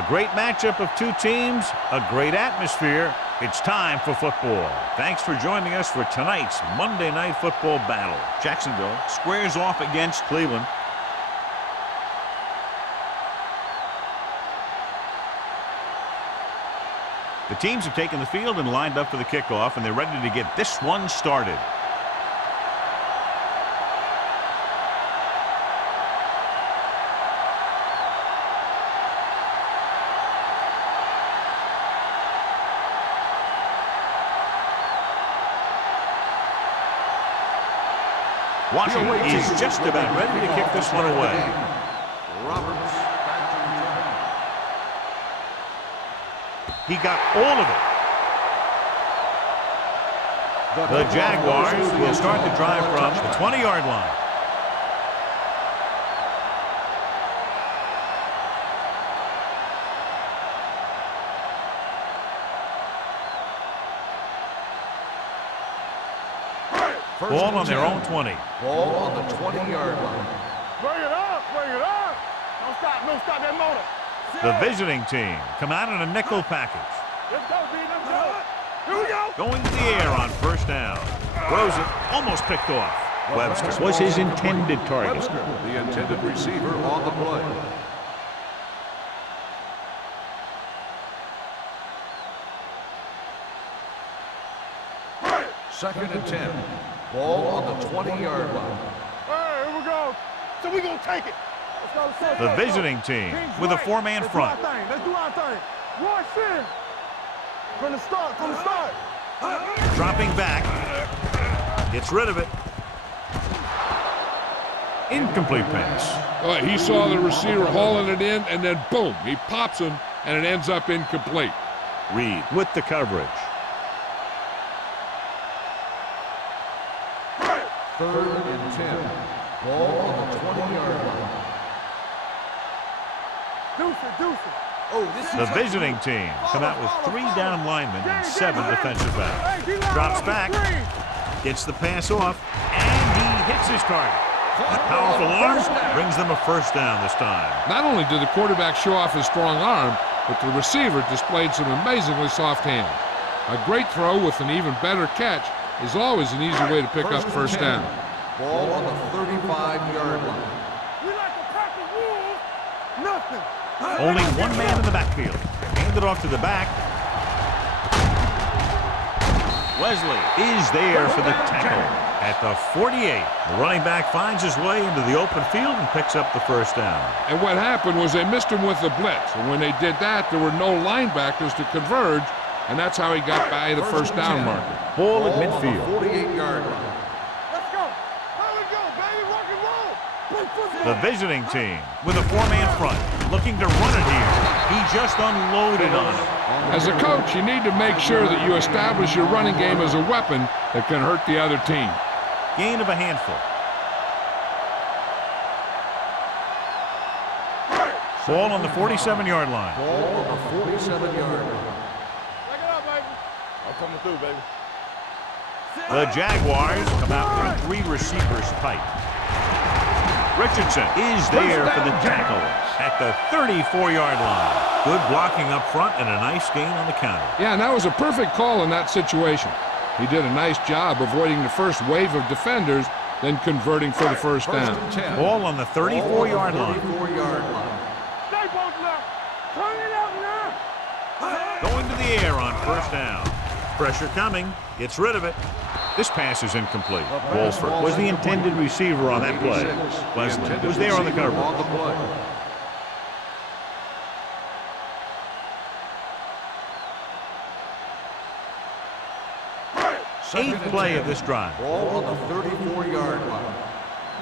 A great matchup of two teams, a great atmosphere. It's time for football. Thanks for joining us for tonight's Monday Night Football battle. Jacksonville squares off against Cleveland. The teams have taken the field and lined up for the kickoff, and they're ready to get this one started. Washington is just about ready to kick this one away. He got all of it. The Jaguars will start the drive from the 20-yard line. Ball on their own 20. Ball on the 20-yard line. Bring it up, bring it up. Don't stop that motor. The visiting team come out in a nickel package. Let's go, B, let's go. Here we go. Going to the air on first down. Throws it, almost picked off. Webster was his intended target. Webster, the intended receiver on the play. Second and 10. Ball on the 20-yard line. Hey, here we go. So we're going to take it. Let's go, let's go. The visiting team with a four-man front. Let's do our thing. Rush in. From the start, Dropping back. Gets rid of it. Incomplete pass. He saw the receiver hauling it in, and then boom, he pops him, and it ends up incomplete. Reed with the coverage. Third and 10. Ball on the 20-yard line. The visiting team come out with 3 down linemen and 7 defensive backs. Drops back, gets the pass off, and he hits his target. A powerful arm brings them a first down this time. Not only did the quarterback show off his strong arm, but the receiver displayed some amazingly soft hands. A great throw with an even better catch is always an easy way to pick up first down. Ball on the 35-yard line. We like to practice rules. Nothing. Only one man in the backfield. Hand it off to the back. Wesley is there for the tackle at the 48. The running back finds his way into the open field and picks up the first down. And what happened was they missed him with the blitz. And when they did that, there were no linebackers to converge, and that's how he got by the first down marker. Ball at midfield. 48-yard line. Let's go. Here we go, baby. Rock and roll. The visiting team with a four-man front, looking to run it here. He just unloaded on it. As a coach, you need to make sure that you establish your running game as a weapon that can hurt the other team. Gain of a handful. Ball on the 47-yard line. Ball on the 47-yard line. Take it up, baby. I'm coming through, baby. The Jaguars come out with 3 receivers tight. Richardson is there for the tackle at the 34-yard line. Good blocking up front and a nice gain on the counter. Yeah, and that was a perfect call in that situation. He did a nice job avoiding the first wave of defenders, then converting for the first down. Ball on the 34-yard line. 34-yard line. Stay both left. Turn it out now. Going to the air on first down. Pressure coming. Gets rid of it. This pass is incomplete. Wolford was the intended receiver on that play. Wesley was there on the cover. Eighth play of this drive. Ball on the 34-yard line.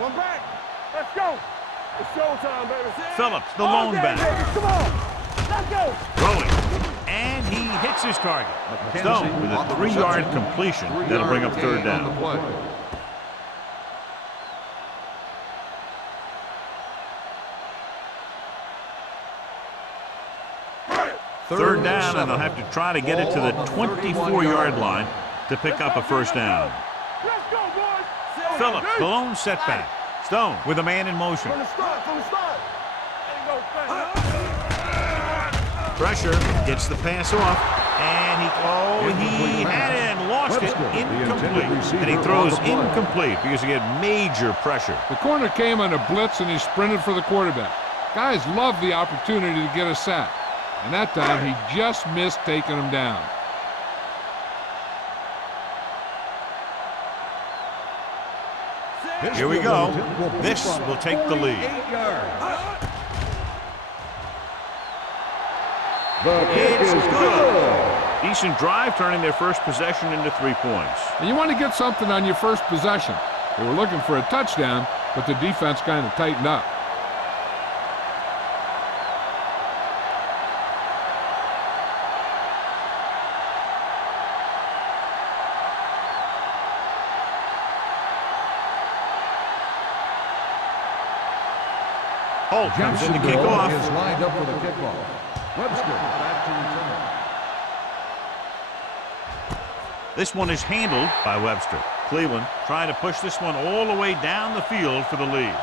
One back. Let's go. It's showtime, baby. Phillips, the lone back. Baby. Come on. Let's go. Throwing. And he hits his target. Stone with a 3-yard completion. That'll bring up third down. Third down, and they'll have to try to get it to the 24-yard line to pick up a first down. Let's go, boys. Phillips, the lone setback. Stone with a man in motion. From the start. There you go. Pressure, gets the pass off, and he had it and lost it, incomplete. And he throws incomplete because he had major pressure. The corner came on a blitz, and he sprinted for the quarterback. Guys love the opportunity to get a sack, and that time he just missed taking him down. Here we go. This will take the lead. It's good. Decent drive, turning their first possession into 3 points. And you want to get something on your first possession. They were looking for a touchdown, but the defense kind of tightened up. Holt comes in to kick off. Is lined up for the kickoff. Webster back to return. This one is handled by Webster. Cleveland trying to push this one all the way down the field for the lead.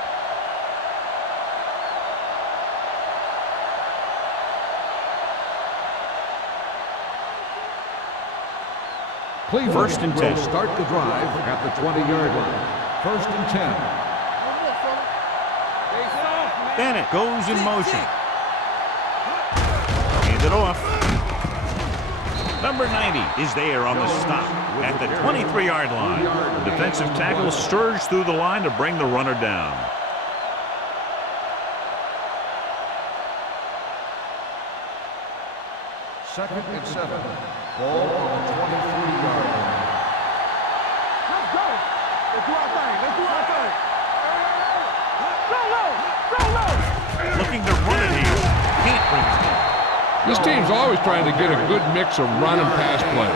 Cleveland First and 10. will start the drive at the 20-yard line. First and 10. Bennett goes in motion. Hand it off. Number 90 is there on the stop at the 23-yard line. The defensive tackle surged through the line to bring the runner down. Second and 7. Ball on the 23-yard line. Let's go. Let's do our thing. Let's do our thing. Go low. Go low. Looking to run it here. Can't bring it in. This team's always trying to get a good mix of run and pass plays.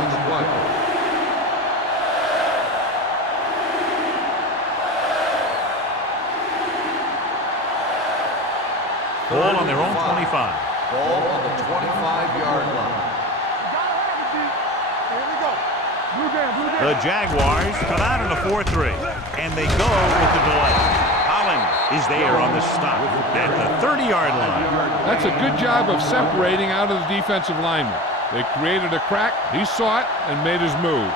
Ball on their own 25. Ball on the 25-yard line. Here we go. Blue game. The Jaguars come out in a 4-3, and they go with the delay. Holland is there on the stop at the 30-yard line. That's a good job of separating out of the defensive lineman. They created a crack, he saw it, and made his move.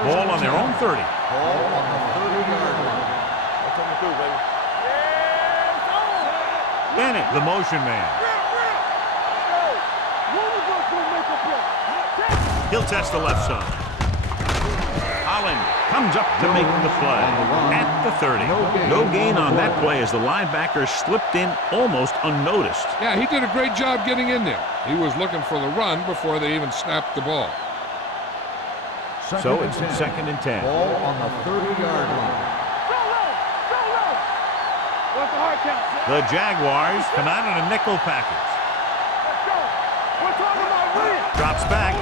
Ball on their own 30. Ball on the 30-yard line. That's what we do, baby. Bennett, the motion man. He'll test the left side. Holland comes up to make the play at the 30. No gain on that play as the linebacker slipped in almost unnoticed. Yeah, he did a great job getting in there. He was looking for the run before they even snapped the ball. So it's second and 10. Ball on the 30-yard line. What's the hard count? The Jaguars come out in a nickel package. Let's go. We're talking about win. Drops back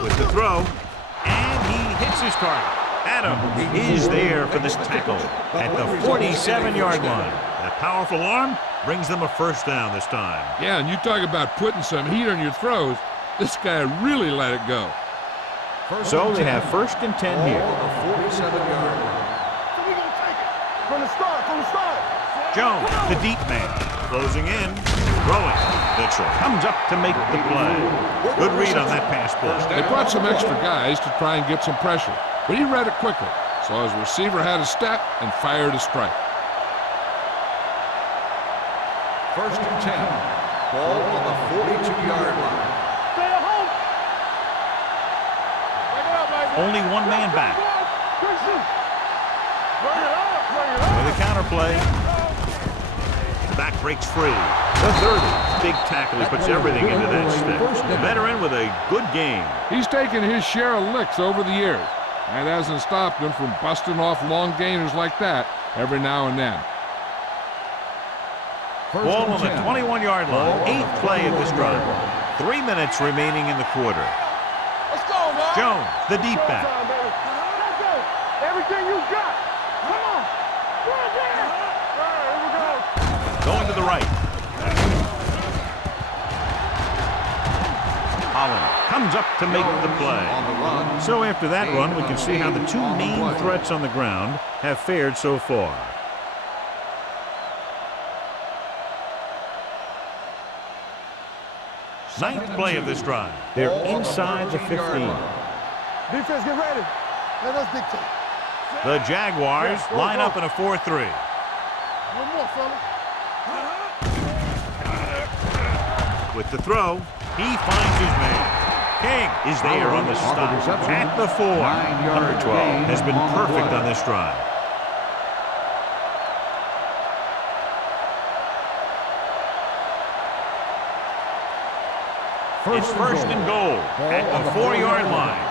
with the throw, and he hits his target. Adams is there for this tackle at the 47-yard line. That powerful arm brings them a first down this time. Yeah, and you talk about putting some heat on your throws. This guy really let it go. So they have first and 10 here. Ball on the 47-yard line. So we gonna take it from the start. Jones, the deep man, closing in, throwing. Mitchell comes up to make the play. Good read on that pass play. They brought some extra guys to try and get some pressure, but he read it quickly, so his receiver had a step and fired a strike. First and 10. Ball on the 42-yard line. Stay at home. Bring it up, baby. Only one man back. Bring it up. With a counter play. The back breaks free. The 30. Big tackle. He puts everything into that stick. The veteran with a good game. He's taken his share of licks over the years. That hasn't stopped him from busting off long gainers like that every now and then. Ball on the 21-yard line. 8th play of this drive. 3 minutes remaining in the quarter. Let's go, man. Jones, the deep back. Let's go. Everything you got. Come on. Right there. All right, here we go. Going to the right. Holland comes up to make the play. So after that run, we can see how the two main threats on the ground have fared so far. Ninth play of this drive. They're inside the 15. Defense, get ready. Let us dictate. The Jaguars line up in a 4-3. One more, fella. With the throw, he finds his man. King is there on the stop at the 4. Number 12 has been perfect on this drive. It's first and goal at the 4-yard line.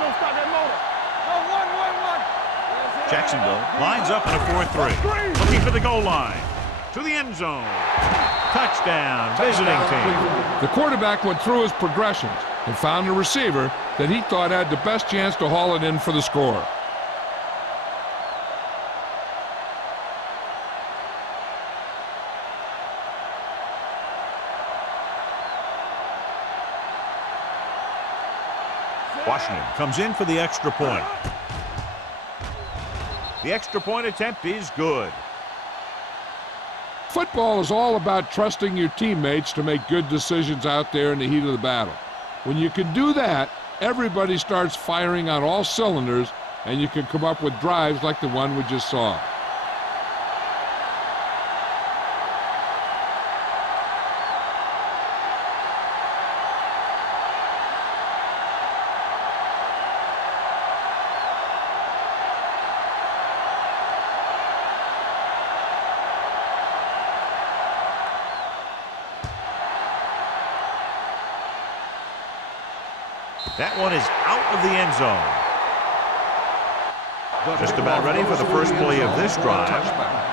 Don't stop that motor. No, one. Jacksonville lines up in a 4-3. Looking for the goal line. To the end zone. Touchdown, visiting team. The quarterback went through his progressions and found a receiver that he thought had the best chance to haul it in for the score. Washington comes in for the extra point. The extra point attempt is good. Football is all about trusting your teammates to make good decisions out there in the heat of the battle. When you can do that, everybody starts firing on all cylinders, and you can come up with drives like the one we just saw. That one is out of the end zone. Just about ready for the first play of this drive.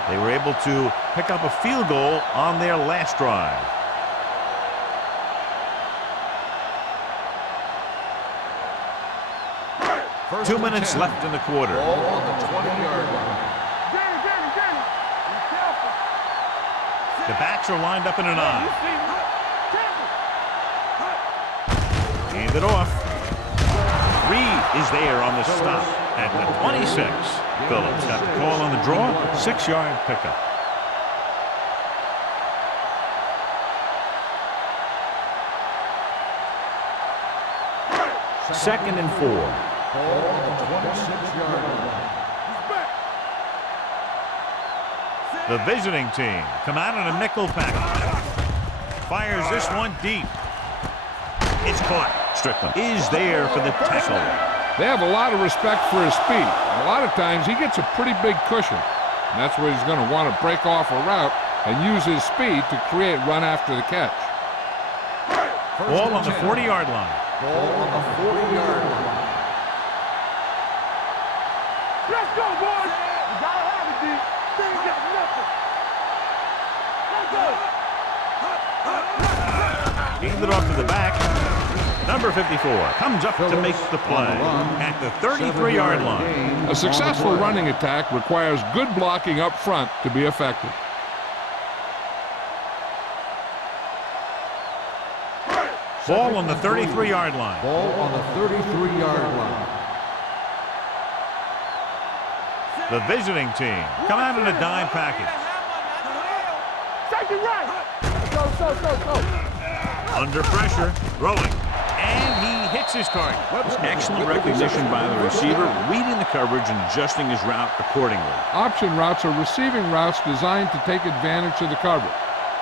They were able to pick up a field goal on their last drive. First 2 minutes left in the quarter. Ball on the 20-yard line. Danny. Be careful. The backs are lined up in an You I. see me. Careful. Hand it off. Reed is there on the stop at the 26. Phillips got the call on the draw. 6-yard pickup. Second and 4. Ball on the 26-yard line. The visiting team come out in a nickel package. Fires this one deep. It's caught. Strickland is there for the tackle. They have a lot of respect for his speed. And a lot of times he gets a pretty big cushion. And that's where he's going to want to break off a route and use his speed to create run after the catch. Ball on the 40-yard line. Ball on the 40-yard line. Let's go, boys. You gotta have it, D. They ain't got nothing. Let's go. Gained it off to the back. Number 54 comes up to make the play at the 33-yard line. A successful running attack requires good blocking up front to be effective. Ball on the 33-yard line. Ball on the 33-yard line. The visiting team come out in a dime package. Take it right. Go. Under pressure, throwing, and he hits his target. Excellent recognition by the receiver, reading the coverage and adjusting his route accordingly. Option routes are receiving routes designed to take advantage of the coverage.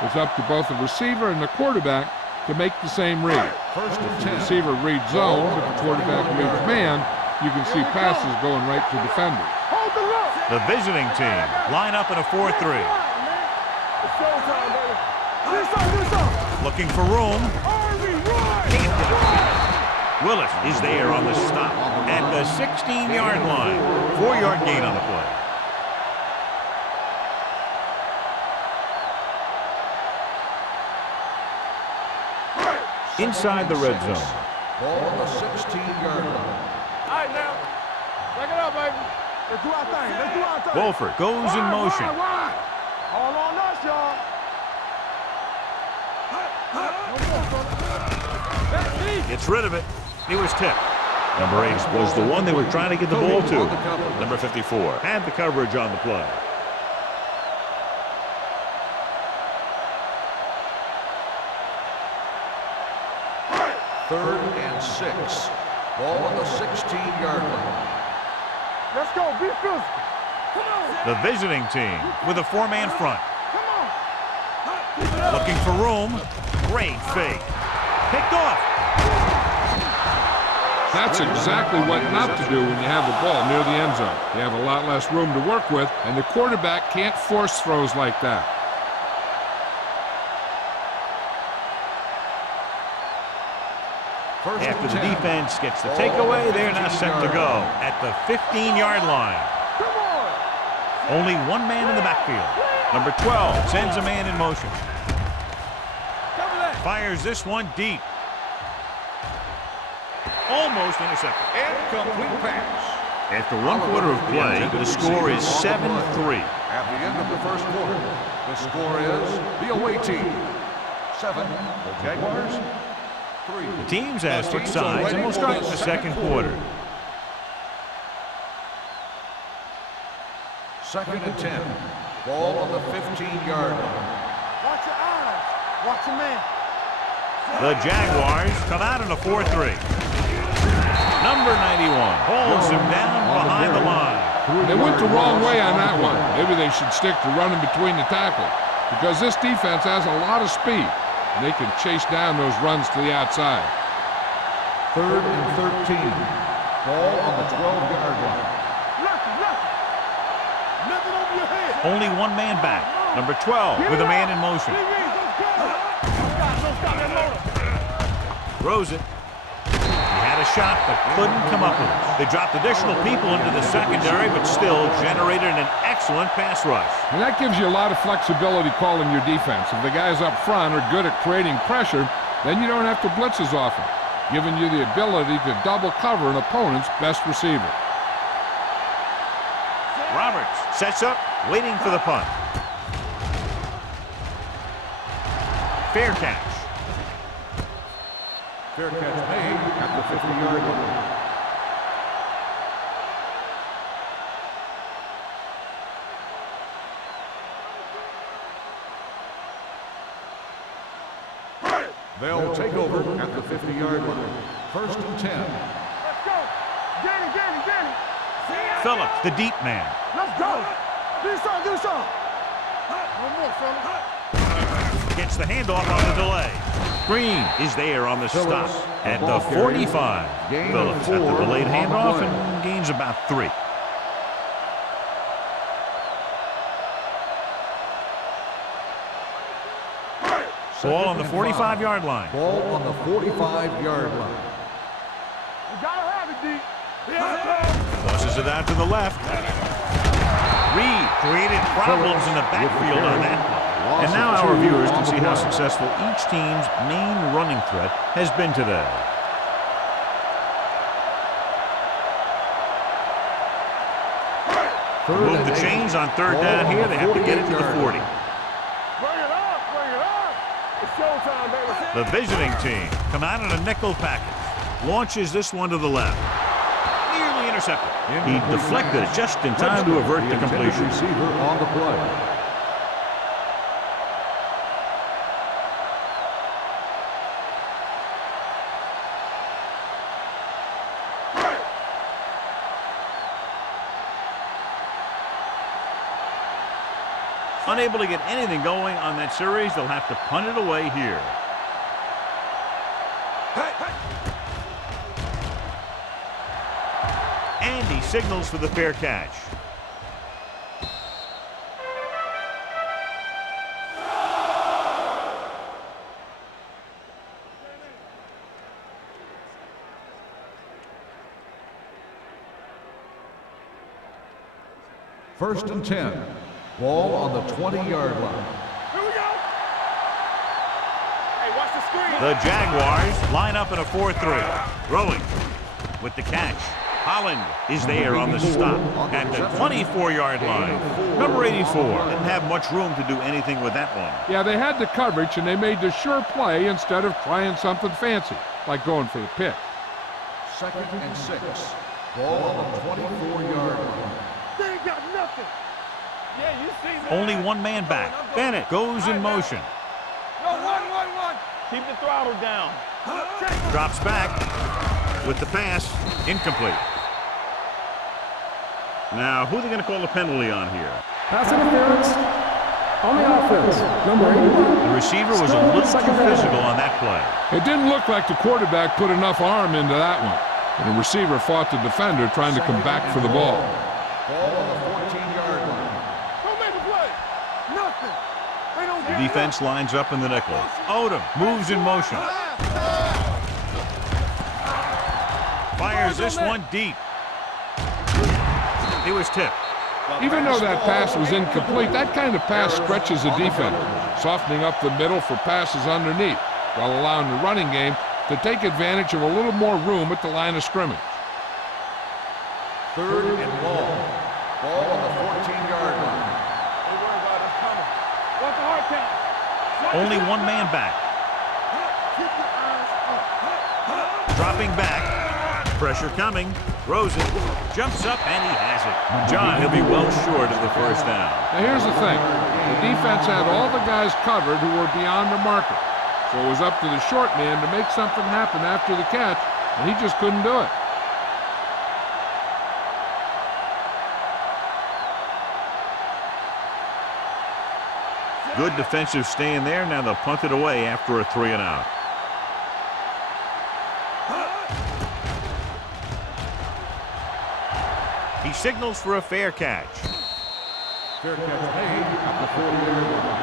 It's up to both the receiver and the quarterback to make the same read. First and If the 10. receiver reads zone, but the quarterback reads man, you can see passes going right to defenders. Hold the look. The visiting team line up in a 4-3. It's showtime, baby. This on. Looking for room. Army, run. Willis is there on the stop at the 16-yard line. 4-yard gain on the play. Inside the red zone. Ball on the 16-yard line. All right, now. Back it up, baby. Let's do our thing. Wolford goes in motion. Ride. All on us, y'all. Gets rid of it. He was tipped. Number 8 was the one they were trying to get the ball to. Number 54 had the coverage on the play. 3rd and 6. Ball on the 16-yard line. Let's go. Be physical. Come on. The visiting team with a 4-man front. Come on. Looking for room. Great fake. Picked off. That's exactly what not to do when you have the ball near the end zone. You have a lot less room to work with, and the quarterback can't force throws like that. After the defense gets the takeaway, they're now set to go at the 15-yard line. Only one man in the backfield. Number 12 sends a man in motion. Fires this one deep. Almost intercepted. Incomplete pass. After 1 quarter of play, the score is 7-3. At the end of the 1st quarter, the score is the away team 7, the Jaguars 3. The teams have switched sides and will start the 2nd quarter. 2nd and 10. Ball on the 15-yard line. Watch your eyes. Watch your man. The Jaguars come out in a 4-3. Number 91 holds him down behind the line. They went the wrong way on that one. Maybe they should stick to running between the tackles, because this defense has a lot of speed, and they can chase down those runs to the outside. 3rd and 13. Ball on the 12-yard line. Nothing over your head. Only one man back. Number 12 with a man in motion. Throws it. He had a shot but couldn't come up with it. They dropped additional people into the secondary but still generated an excellent pass rush. And that gives you a lot of flexibility calling your defense. If the guys up front are good at creating pressure, then you don't have to blitz as often, giving you the ability to double cover an opponent's best receiver. Roberts sets up, waiting for the punt. Fair catch. Fair catch made at the 50-yard line. They'll take over at the 50-yard line. 1st and 10. Let's go. Danny. Phillips, the deep man. Let's go. Do something. One more, Phillips. Gets the handoff on the delay. Green is there on the stop at the 45. Phillips at the delayed handoff and gains about 3. Ball on the 45-yard line. Ball on the 45-yard line. You gotta have it, D. Tosses it out to the left. Reed created problems in the backfield on that play. And now our viewers can see how successful each team's main running threat has been today. Move the chains on 3rd down here. They have to get it to the 40. Bring it up. It's showtime, baby. The visiting team come out in a nickel package. Launches this one to the left. Nearly intercepted. He deflected it just in time to avert the completion. Receiver on the play. Unable to get anything going on that series, they'll have to punt it away here. And he signals for the fair catch. First and 10. Ball on the 20-yard line. Here we go. Hey, watch the screen. The Jaguars line up in a 4-3. Throwing with the catch. Holland is there on the stop at the 24-yard line. Number 84 didn't have much room to do anything with that one. Yeah, they had the coverage, and they made the sure play instead of trying something fancy, like going for the pick. 2nd and 6. Ball on the 24-yard line. They ain't got nothing. Yeah, you see that. Only one man back. Bennett goes in motion. No, one. Keep the throttle down. Drops back with the pass. Incomplete. Now, who are they going to call a penalty on here? Pass interference on the offense. Number 81. The receiver was a little too physical on that play. It didn't look like the quarterback put enough arm into that one. And the receiver fought the defender trying to come back for the ball. Ball on the 14-yard line. Don't make a play. Nothing. They don't The defense lines up in the nickel. Odom moves in motion. Fires this one deep. He was tipped. Even though that pass was incomplete, that kind of pass stretches the defense, softening up the middle for passes underneath, while allowing the running game to take advantage of a little more room at the line of scrimmage. 3rd and long. Ball on the 14-yard line. Don't worry about us coming. What's the hard count? Only one man back. Dropping back. Pressure coming. Throws it. Jumps up, and he has it. John, he'll be well short of the first down. Now here's the thing. The defense had all the guys covered who were beyond the marker. So it was up to the short man to make something happen after the catch, and he just couldn't do it. Good defensive stand there. Now they'll punt it away after a 3 and out. He signals for a fair catch. Fair catch made at the 40-yard line.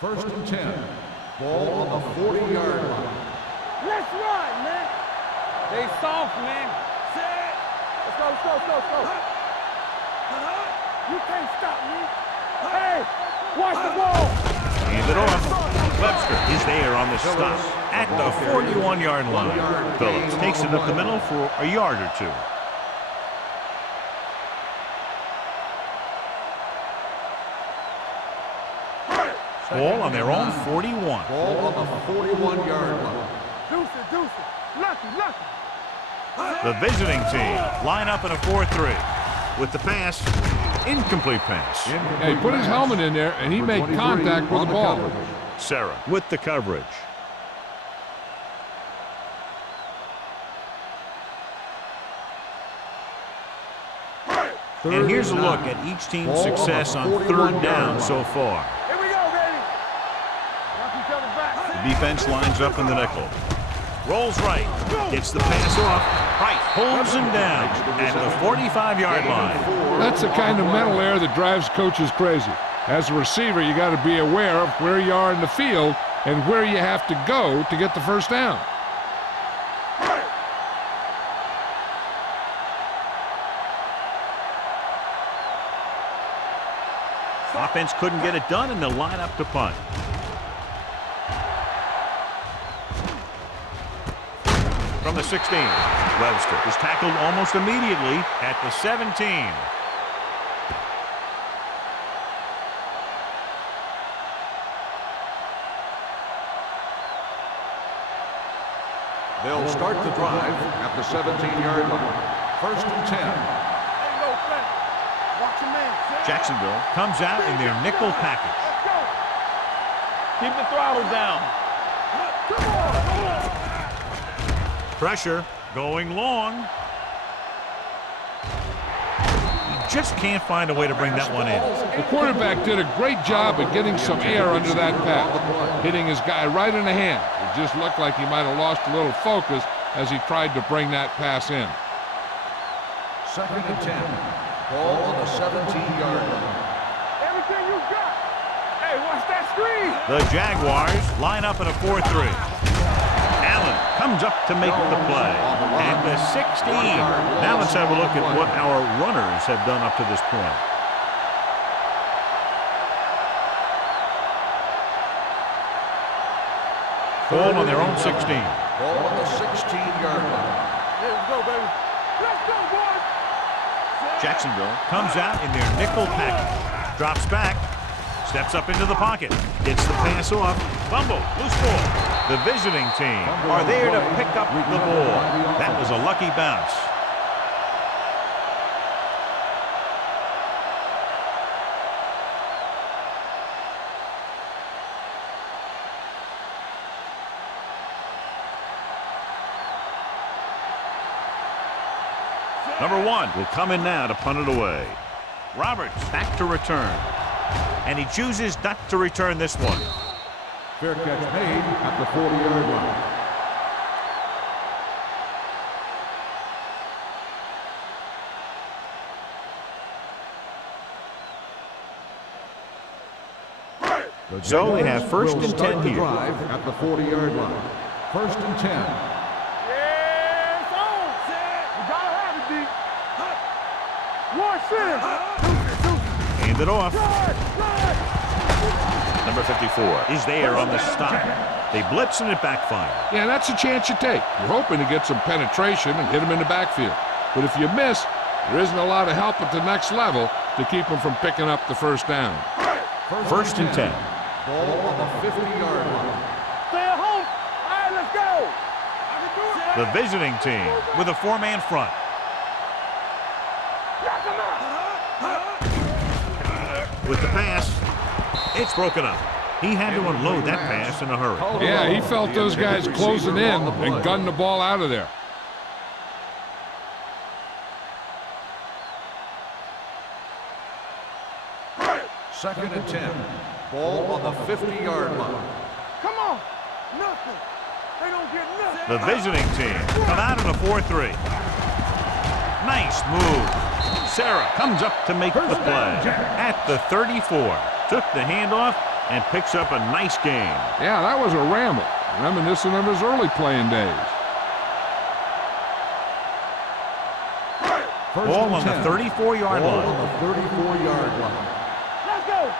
First and 10. Ball on the 40-yard line. Let's run, man. They soft, man. Set. Let's go, let's go, let's go, let's go. You can't stop me. Hey, watch the ball. Hand it off. Webster is there on the stop at the 41-yard line. Phillips takes it up the middle for a yard or two. Ball on their own 41. Ball on the 41-yard line. Deuce it. Lucky. The visiting team line up in a 4-3 with the pass. Incomplete pass. Yeah, he put his helmet in there, and he made contact with the ball. Sarah with the coverage. And here's a look at each team's success on 3rd down so far. Here we go, baby. Knock each other back. The defense lines up in the nickel. Rolls right. Gets the pass off. Right. Holds him down at the 45-yard line. That's the kind of mental error that drives coaches crazy. As a receiver, you got to be aware of where you are in the field and where you have to go to get the first down. Offense couldn't get it done, and they'll line up to punt. From the 16, Webster is tackled almost immediately at the 17. They'll start the drive at the 17-yard line. First and 10. Hey, no play. Watch your man. Jacksonville comes out in their nickel package. Let's go. Keep the throttle down. Come on. Pressure going long. He just can't find a way to bring that one in. The quarterback did a great job at getting some air under that pass, hitting his guy right in the hand. It just looked like he might have lost a little focus as he tried to bring that pass in. 2nd and 10. Ball on the 17-yard line. Everything you got. Hey, watch that screen. The Jaguars line up in a 4-3. Allen comes up to make the play at the 16. Now let's have a look at what our runners have done up to this point. Ball on their own 16. Ball on the 16-yard line. Here we go, baby. Let's go, boys. Jacksonville comes out in their nickel package. Drops back. Steps up into the pocket. Gets the pass off. Fumble. Loose ball. The visiting team are there to pick up the ball. That was a lucky bounce. Number 1 will come in now to punt it away. Roberts back to return. And he chooses not to return this one. Fair catch made at the 40-yard line. So they have first and 10 here. Drive at the 40-yard line. First and 10. Yeah, it's on. You gotta have it, D. Hand it off. Number 54 is there on the stop. They blitz and it backfires. Yeah, that's a chance you take. You're hoping to get some penetration and hit him in the backfield. But if you miss, there isn't a lot of help at the next level to keep him from picking up the first down. First and 10. Ball on the 50-yard line. Stay at home. All right, let's go. I can do it. The visiting team with a 4-man front. Knock him out. With the pass, it's broken up. He had to unload that pass in a hurry. Yeah, he felt those guys closing in and gunned the ball out of there. Second and 10. Ball on the 50-yard line. Come on. Nothing. They don't get nothing. The visiting team come out in a 4-3. Nice move. Sarah comes up to make the play at the 34. Took the handoff and picks up a nice gain. Yeah, that was a ramble, reminiscent of his early playing days. Ball on the 34-yard Ball line. on the 34-yard line. Let's go.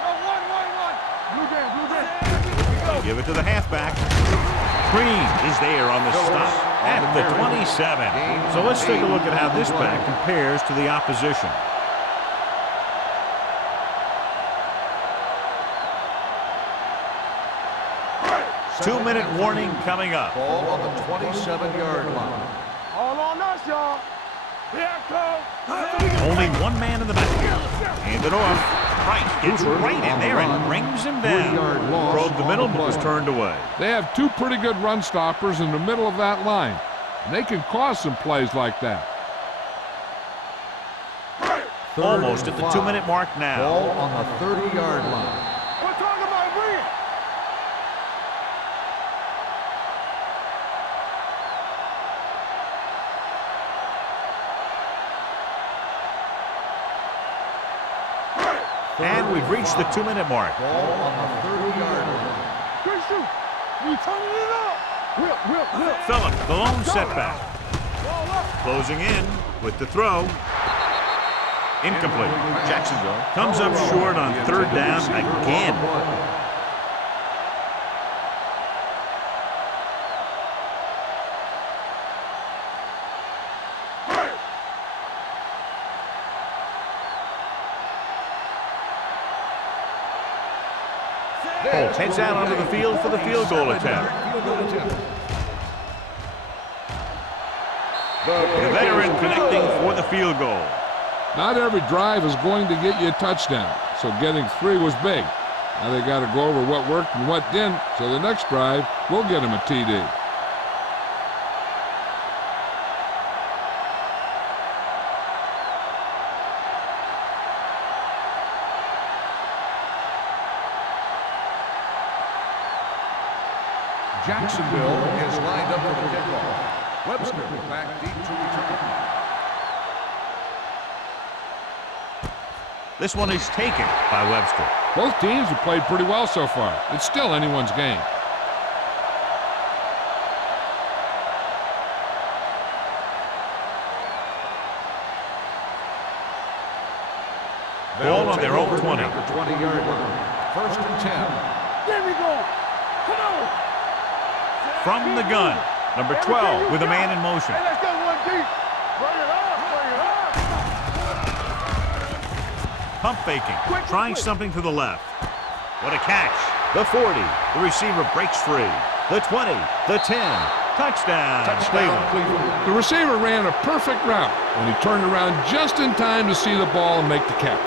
One. Blue jam. They give it to the halfback. Green is there on the stop at the 27. So let's take a look at how this back compares to the opposition. Two-minute warning coming up. Ball on the 27-yard line. All on us, y'all. Here I come. Only one man in the backfield. Hand it off. Price gets right in there and brings him down. Probe the middle, but was turned away. They have two pretty good run stoppers in the middle of that line, and they can cause some plays like that. Almost at the 2-minute mark now. Ball on the 30-yard line. We're talking about bring it. And we've reached the 2-minute mark. Ball on the 30-yard line. Good shoot. You turning it up. Whip. Phillip, the lone setback. Ball up. Closing in with the throw. Incomplete. Jacksonville comes up short on third down again. Holt heads out onto the field for the field goal attempt. The veteran connecting for the field goal. Not every drive is going to get you a touchdown, so getting 3 was big. Now they got to go over what worked and what didn't, so the next drive will get him a TD. Jacksonville is lined up for the kickoff. Webster back deep to return. This one is taken by Webster. Both teams have played pretty well so far. It's still anyone's game. Ball on their own 20. At the 20-yard line. First and 10. There we go. Come on. From the gun, number 12 with a man in motion. Hey, let's go one deep. Bring it up. Pump faking. Trying something to the left. What a catch. The 40. The receiver breaks free. The 20. The 10. Touchdown, Cleveland. The receiver ran a perfect route, and he turned around just in time to see the ball and make the catch.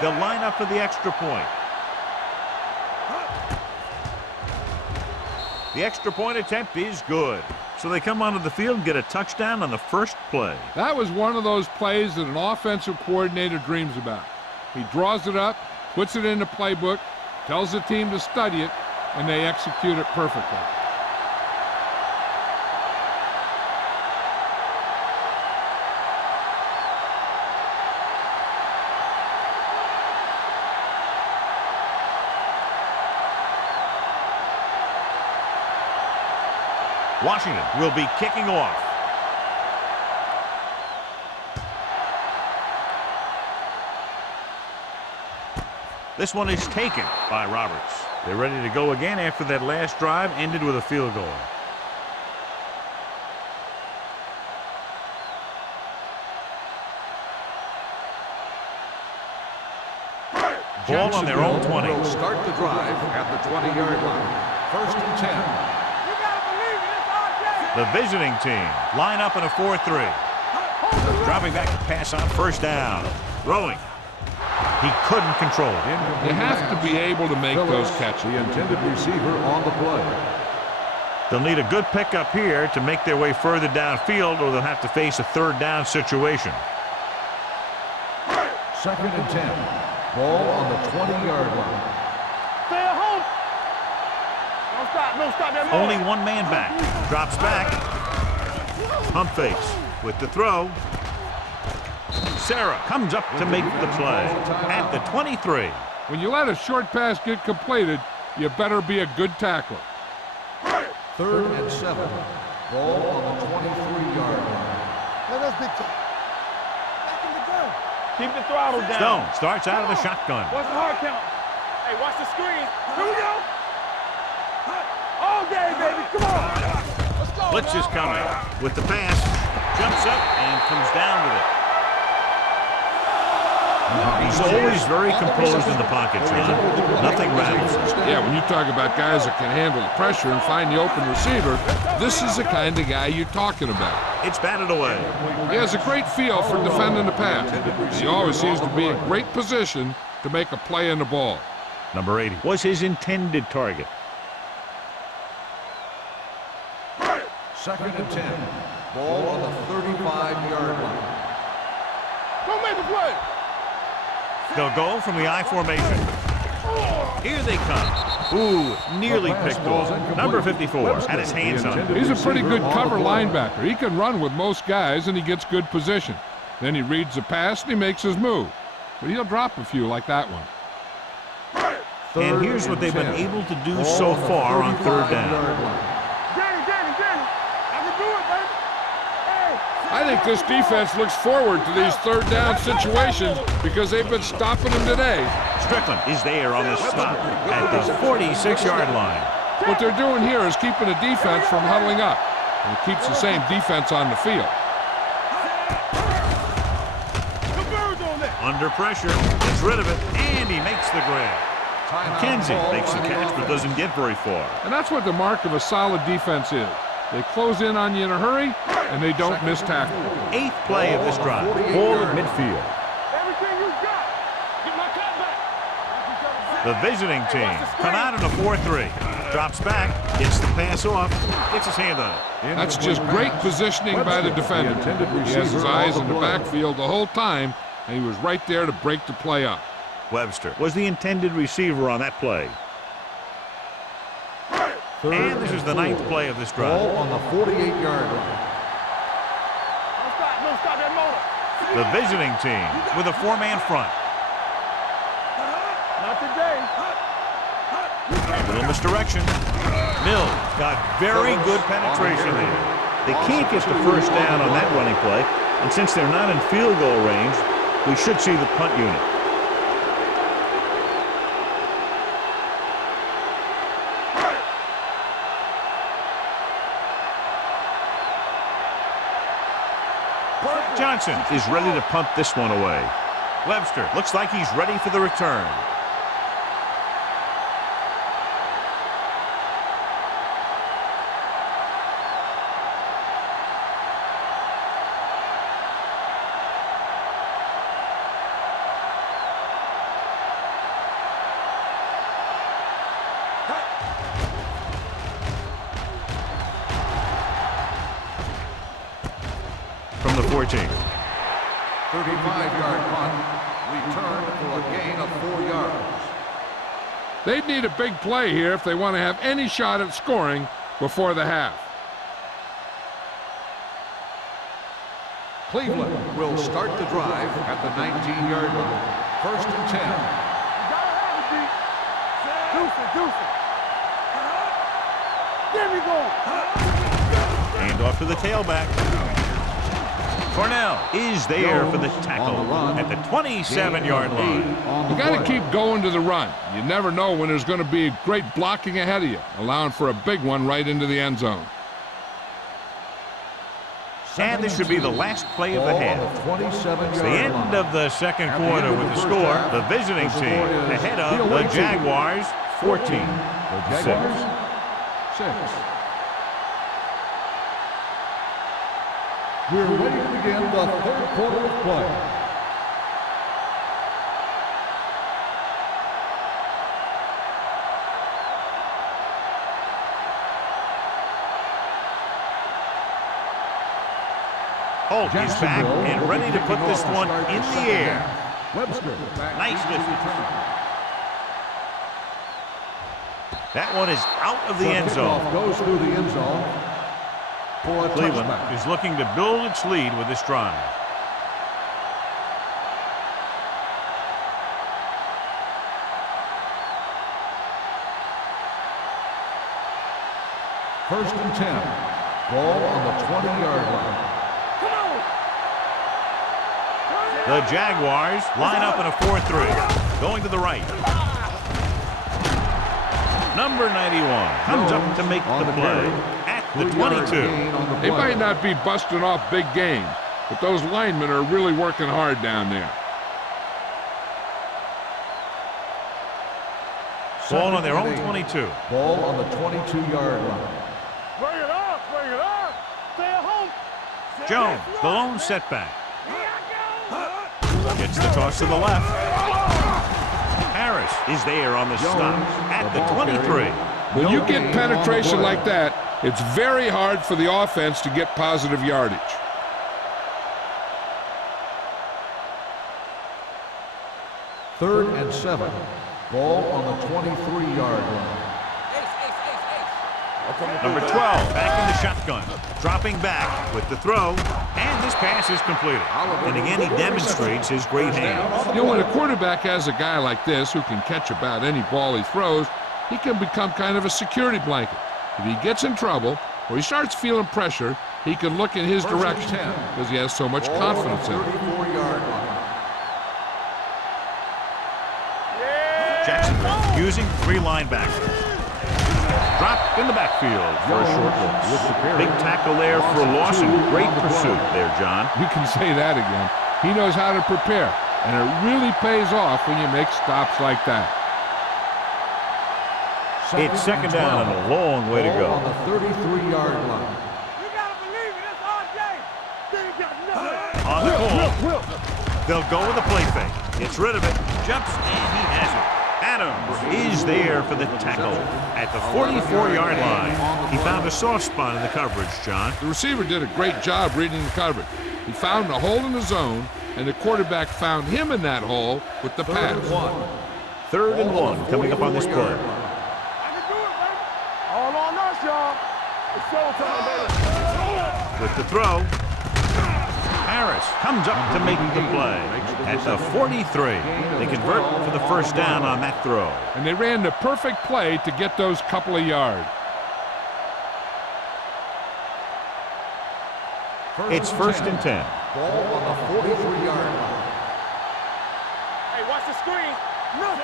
They'll line up for the extra point. The extra point attempt is good. So they come onto the field and get a touchdown on the first play. That was one of those plays that an offensive coordinator dreams about. He draws it up, puts it in the playbook, tells the team to study it, and they execute it perfectly. Washington will be kicking off. This one is taken by Roberts. They're ready to go again after that last drive ended with a field goal. Ball on their own 20. Start the drive at the 20-yard line. First and 10. The visiting team line up in a 4-3. Dropping back to pass on first down. Throwing. He couldn't control it. You have to be able to make those catches. The intended receiver on the play. They'll need a good pickup here to make their way further downfield, or they'll have to face a third down situation. Second and 10. Ball on the 20-yard line. Stay at home. Don't stop that ball. Only one man back. Drops back. Pump fakes with the throw. Sarah comes up to make the play at the 23. When you let a short pass get completed, you better be a good tackler. Third and 7. Ball on the 23-yard line. Let us big time. Back in the gun. Keep the throttle down. Stone starts out of the shotgun. What's the hard count? Hey, watch the screen. Here we go. All day, baby. Come on. Let's go. Blitz is coming with the pass. Jumps up and comes down with it. He's always very composed in the pocket, John. Nothing rattles him. Yeah, when you talk about guys that can handle the pressure and find the open receiver, this is the kind of guy you're talking about. It's batted away. He has a great feel for defending the pass. He always seems to be in great position to make a play in the ball. Number 80 was his intended target. Second and 10. Ball on the 35-yard line. Don't make the play. They'll go from the I formation. Here they come. Ooh, nearly picked off. Number 54 had his hands on it. He's a pretty good cover linebacker. He can run with most guys, and he gets good position. Then he reads the pass, and he makes his move. But he'll drop a few like that one. And here's what they've been able to do so far on third down. I think this defense looks forward to these third down situations because they've been stopping them today. Strickland is there on the stop at the 46-yard line. What they're doing here is keeping the defense from huddling up. And it keeps the same defense on the field. Under pressure, gets rid of it, and he makes the grab. McKenzie makes the catch but doesn't get very far. And that's what the mark of a solid defense is. They close in on you in a hurry, and they don't miss tackle. 8th play of this drive. Ball at midfield. Everything you got. Get my cut back. The visiting team come out in a 4-3. Drops back, gets the pass off, gets his hand on it. That's just great positioning by the defender. He has his eyes in the backfield the whole time, and he was right there to break the play up. Webster was the intended receiver on that play. And this is the 9th play of this drive. Ball on the 48-yard line. Don't stop that motor. The visiting team with a 4-man front. Not today. A little misdirection. Mills got very good penetration there. They can't get the first down on that running play, And since they're not in field goal range, we should see the punt unit. Johnson is ready to punt this one away. Webster looks like he's ready for the return. From the 14. 35-yard punt, returned for a gain of 4 yards. They'd need a big play here if they want to have any shot at scoring before the half. Cleveland will start the drive at the 19-yard line. 1st and 10. There we go. Hand off to the tailback. Cornell is there for the tackle at the 27-yard line. You got to keep going to the run. You never know when there's going to be great blocking ahead of you, allowing for a big one right into the end zone. And this should be the last play of the half. It's the end of the second quarter with the score. The visiting team ahead of the Jaguars 14-6. We're ready to begin the 3rd quarter of play. Holt is back and ready to put this one in the air. Webster. Nice distance. That one is out of the end zone. Goes through the end zone for a Cleveland touchback. is looking to build its lead with this drive. First and 10. Ball on the 20-yard line. The Jaguars line up in a 4-3. Going to the right. Number 91 comes up to make the play at the 22. They might not be busting off big games, but those linemen are really working hard down there. Ball on their own 22. Ball on the 22-yard line. Bring it up, bring it up. Stay at home. Jones, the lone setback. Gets the toss to the left. Harris is there on the stop at the 23. When you get penetration like that, it's very hard for the offense to get positive yardage. Third and 7. Ball on the 23-yard line. Number 12 back in the shotgun. Dropping back with the throw. And this pass is completed. And again, he demonstrates his great hands. You know, when a quarterback has a guy like this who can catch about any ball he throws, he can become kind of a security blanket. If he gets in trouble or he starts feeling pressure, he can look in his direction because he has so much confidence in it. Jacksonville using 3 linebackers. Drop in the backfield for a short loss. Big tackle there for Lawson. Great pursuit there, John. You can say that again. He knows how to prepare, and it really pays off when you make stops like that. It's second down and a long way to go. On the 33-yard line. You gotta believe it, it's RJ. They ain't got nothing. On the call. They'll go with a play fake. Gets rid of it. Jumps, and he has it. Adams is there for the tackle at the 44-yard line. He found a soft spot in the coverage, John. The receiver did a great job reading the coverage. He found a hole in the zone, and the quarterback found him in that hole with the pass. 3rd and 1 coming up on this play. I can do it, baby. All on us, y'all. It's showtime, baby. With the throw. Harris comes up to make the play at the 43. They convert for the first down on that throw. And they ran the perfect play to get those couple of yards. It's 1st and 10. Ball on the 43-yard line. Hey, watch the screen.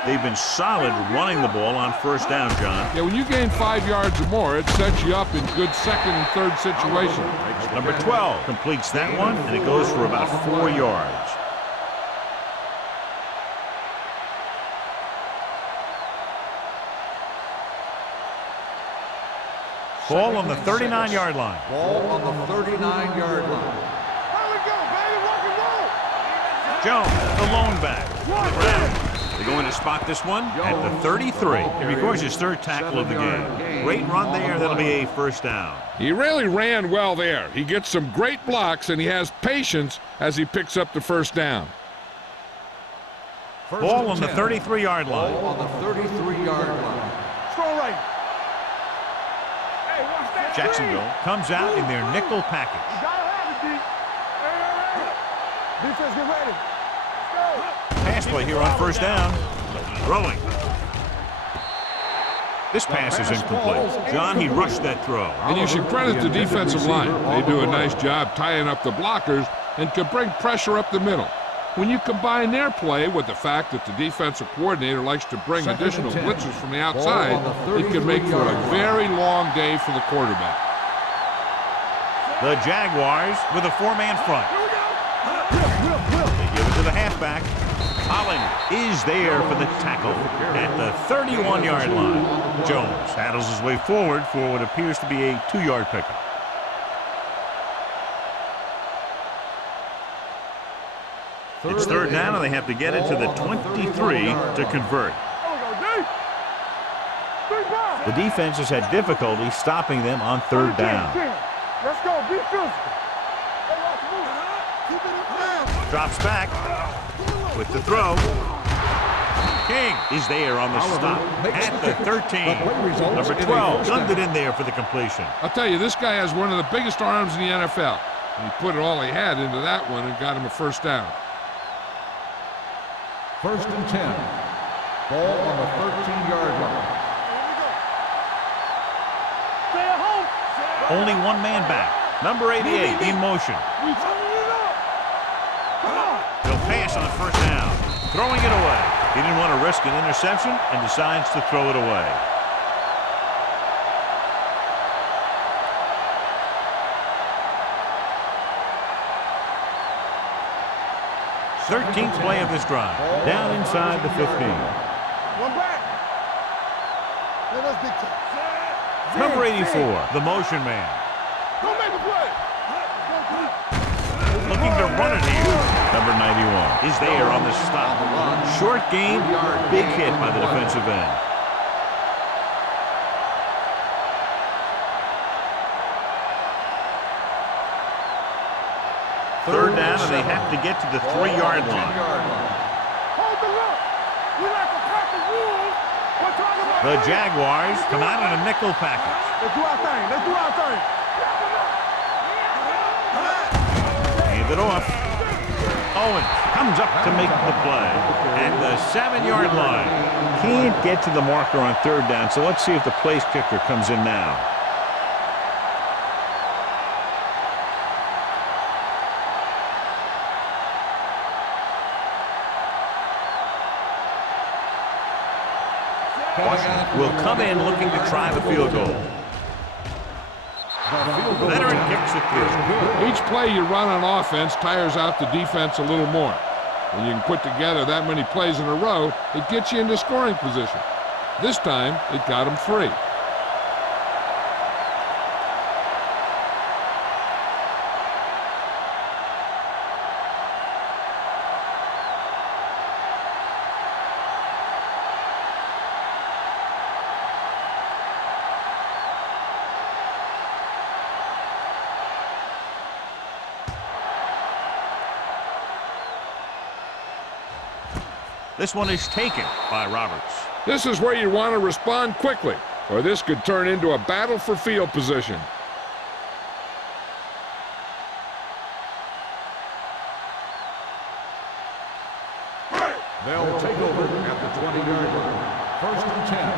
They've been solid running the ball on first down, John. Yeah, when you gain 5 yards or more, it sets you up in good second and third situations. Number 12 completes that one, and it goes for about 4 yards. Ball on the 39-yard line. Ball on the 39-yard line. There we go, baby. Rock and roll. Jones, the lone back. On the ground. They're going to spot this one at the 33. He records his third tackle of the game. Great run there. That'll be a first down. He really ran well there. He gets some great blocks, and he has patience as he picks up the first down. Ball on the 33-yard line. Ball on the 33-yard line. Strong right. Hey, watch that Jacksonville comes out in their nickel package. screen. Gotta have it, D. Hey. Defense, get ready. Let's go. Pass play here on first down. Throwing. This pass is incomplete. John, he rushed that throw. And you should credit the defensive line. They do a nice job tying up the blockers and can bring pressure up the middle. When you combine their play with the fact that the defensive coordinator likes to bring additional blitzes from the outside, it can make for a very long day for the quarterback. The Jaguars with a 4-man front. They give it to the halfback. Holland is there for the tackle at the 31-yard line. Jones paddles his way forward for what appears to be a 2-yard pickup. It's third down, and they have to get it to the 23 to convert. The defense has had difficulty stopping them on third down. Let's go. Be physical. Drops back with the throw. King is there on the stop at the 13. Number 12 gunned it in there for the completion. I'll tell you, this guy has one of the biggest arms in the NFL. And he put all he had into that one and got him a first down. First and 10. Ball on the 13-yard line. Stay at home. Only one man back. Number 88 in motion. We turning it up. Come on. He'll pass on first down. Throwing it away. He didn't want to risk an interception and decides to throw it away. Thirteenth play of this drive. Down inside the 15. One back. Let us dictate. Number 84, the motion man. Go make a play. Looking to run it here. Number 91 is there on the stop. Short gain, big hit by the defensive end. Third down, and they have to get to the 3-yard line. Hold the look. We like to pack the rules. We're talking about The Jaguars come out in a nickel package. Let's do our thing. Let's do our thing. Hand it off. Owens comes up to make the play at the 7-yard line. Can't get to the marker on third down, so let's see if the place kicker comes in now. Washington will come in looking to try the field goal. Veteran kicks it through. Each play you run on offense tires out the defense a little more. When you can put together that many plays in a row, it gets you into scoring position. This time, it got them free. This one is taken by Roberts. This is where you want to respond quickly, or this could turn into a battle for field position. They'll take over at the 20-yard line. First and 10.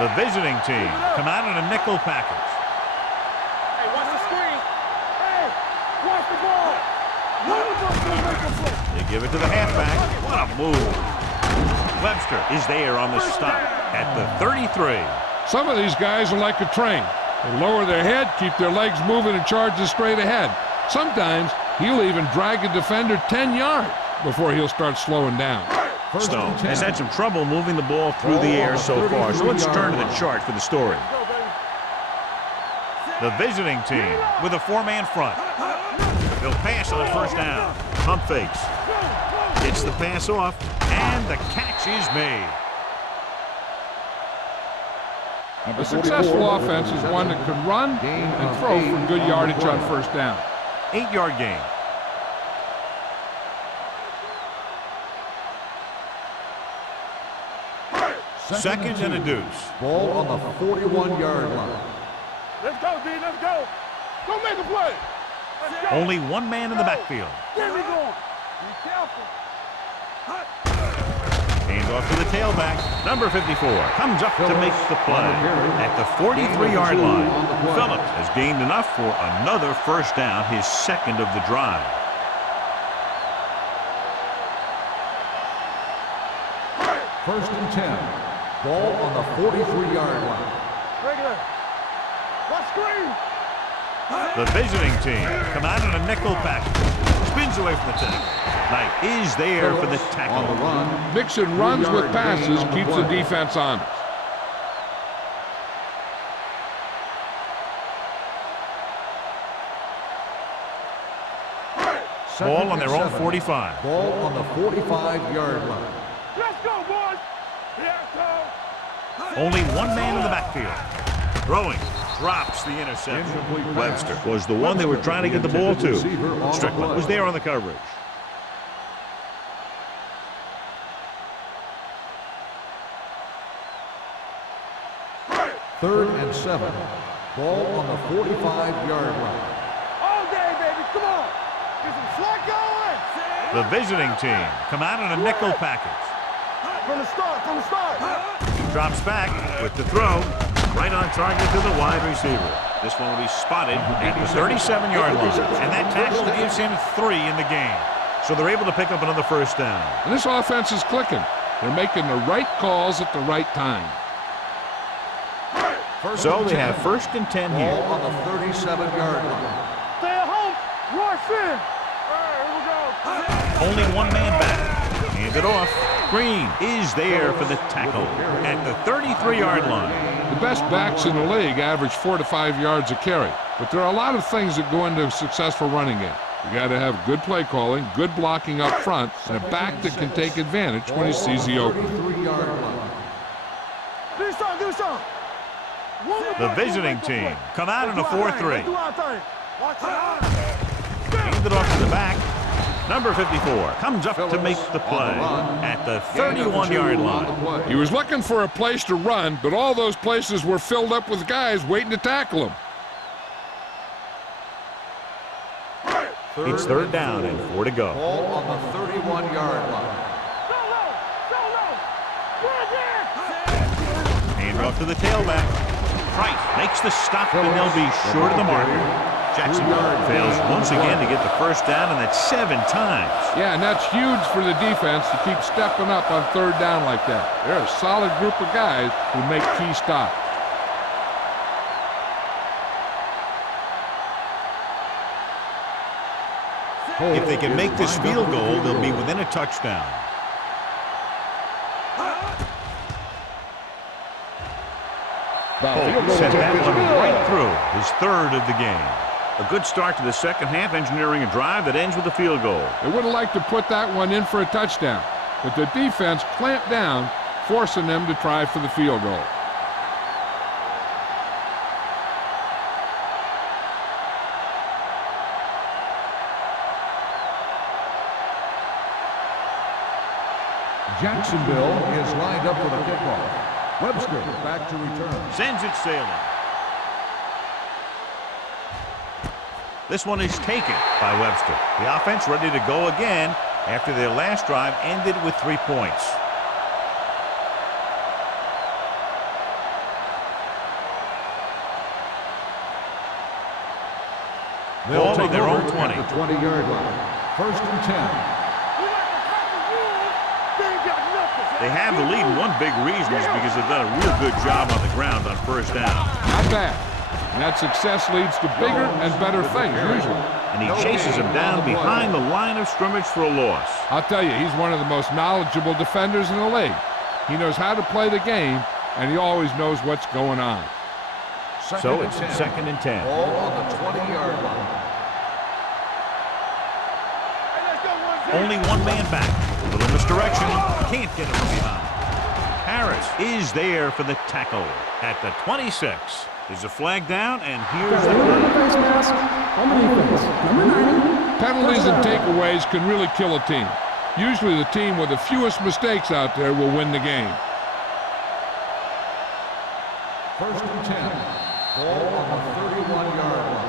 The visiting team come out in a nickel package. Hey, watch the screen. They give it to the halfback. What a move. Webster is there on the stop at the 33. Some of these guys are like a train. They lower their head, keep their legs moving, and charge straight ahead. Sometimes he'll even drag a defender 10 yards before he'll start slowing down. Stone has had some trouble moving the ball through the air so far, so let's turn to the chart for the story. The visiting team with a four-man front. They'll pass on first down. Pump fakes. Gets the pass off, and the catch is made. A successful offense is one that can run and throw for good yardage on first down. 8-yard gain. Second and a deuce. Ball on the 41-yard line. Let's go, D. Let's go. Go make a play. Let's go. Only one man in the backfield. Get me going. Be careful. Hands off to the tailback. Number 54 comes up to make the play at the 43-yard line. Phillips has gained enough for another first down, his second of the drive. First and 10. Ball on the 43-yard line. Regular. Let's screen. The visiting team come out in a nickel package. Spins away from the tackle. Knight is there for the tackle. On the run. Mixing runs with passes keeps the defense honest. Ball on their own 45. Ball on the 45-yard line. Let's go, boys. Here it goes. Only one man in the backfield. Throwing. Drops the interception. Webster was the one they were trying to get the ball to. Strickland was there on the coverage. Third and 7. Ball on the 45-yard line. All day, baby. Come on. Get some slack going. The visiting team come out in a nickel package. From the start. From the start. Drops back with the throw. Right on target to the wide receiver. This one will be spotted at the 37-yard line. And that tackle gives him 3 in the game. So they're able to pick up another first down. And this offense is clicking. They're making the right calls at the right time. So they have first and 10 Ball here. on the 37-yard line. Stay at home. Rush in. All right, here we go. Only one man back. Hand it off. Green is there for the tackle at the 33-yard line. The best backs in the league average 4 to 5 yards a carry. But there are a lot of things that go into a successful running game. You got to have good play calling, good blocking up front, and a back that can take advantage when he sees the opening. 33-yard line. Do something. Do something. The visiting team come out in a 4-3. Hand it off to the back. Number 54 comes up to make the play at the 31-yard line. He was looking for a place to run, but all those places were filled up with guys waiting to tackle him. It's third down and 4 to go. Ball on the 31-yard line. Hand off to the tailback. Price makes the stop, and they'll be short of the marker. Jackson fails once again to get the first down, and that's 7 times. Yeah, and that's huge for the defense to keep stepping up on third down like that. They're a solid group of guys who make key stops. If they can make this field goal, they'll be within a touchdown. Holt sent that one right through, his third of the game. A good start to the second half, engineering a drive that ends with a field goal. They would have liked to put that one in for a touchdown, but the defense clamped down, forcing them to try for the field goal. Jacksonville is lined up for the kickoff. Webster back to return. Sends it sailing. This one is taken by Webster. The offense ready to go again after their last drive ended with 3 points. They'll Ball take on their own over 20. at the 20-yard line. First and 10. They have the lead, and one big reason is because they've done a real good job on the ground on first down. Not bad. And that success leads to bigger and better things, usually. And he chases him down behind the line of scrimmage for a loss. I'll tell you, he's one of the most knowledgeable defenders in the league. He knows how to play the game, and he always knows what's going on. So it's second and 10. Ball on the 20-yard line. Only one man back. A little misdirection. Can't get him from behind. Harris is there for the tackle at the 26. There's a flag down, and here's the play. Face mask on the defense. Number 90. Penalties and takeaways can really kill a team. Usually the team with the fewest mistakes out there will win the game. First and 10. Ball on the 31-yard line.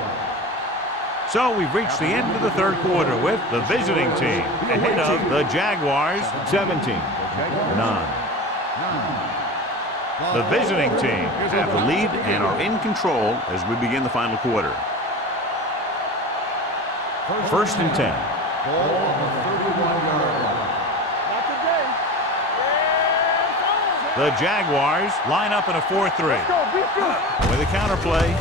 So we've reached the end of the third quarter with the visiting team ahead of the Jaguars 17-9. The visiting team have the lead and are in control as we begin the final quarter. First and 10. Ball on the 31-yard line. The Jaguars line up in a 4-3. With a counterplay.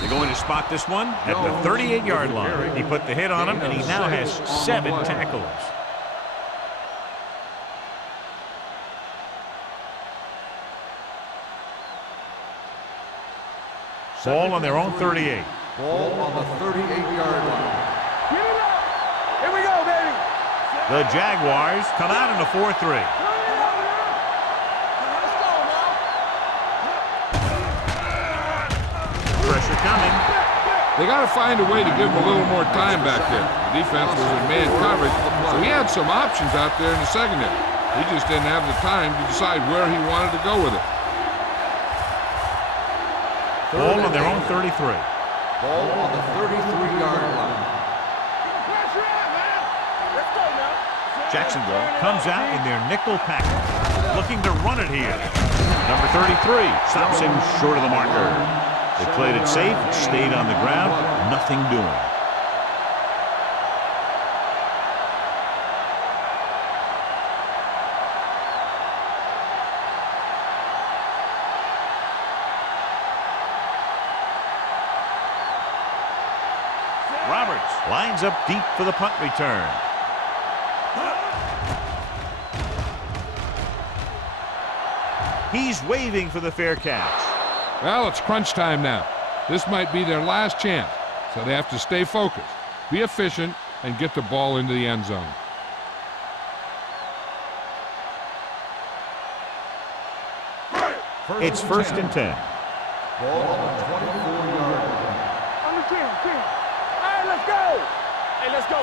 They're going to spot this one at the 38-yard line. He put the hit on him, and he now has 7 tackles. Ball on their own 38. Ball on the 38-yard line. Here we go, baby. The Jaguars come out in a 4-3. Pressure coming. They got to find a way to give him a little more time back there. The defense was in man coverage, so he had some options out there in the secondary. He just didn't have the time to decide where he wanted to go with it. Ball on their own 33. Ball on the 33-yard line. Jacksonville comes out in their nickel package, looking to run it here. Number 33 stops him short of the marker. They played it safe, stayed on the ground, nothing doing. Roberts lines up deep for the punt return. He's waving for the fair catch. Well, it's crunch time now. This might be their last chance, so they have to stay focused, be efficient, and get the ball into the end zone. It's first and 10. Ball on the 24-yard line. On the 10. All right, let's go. Hey, let's go.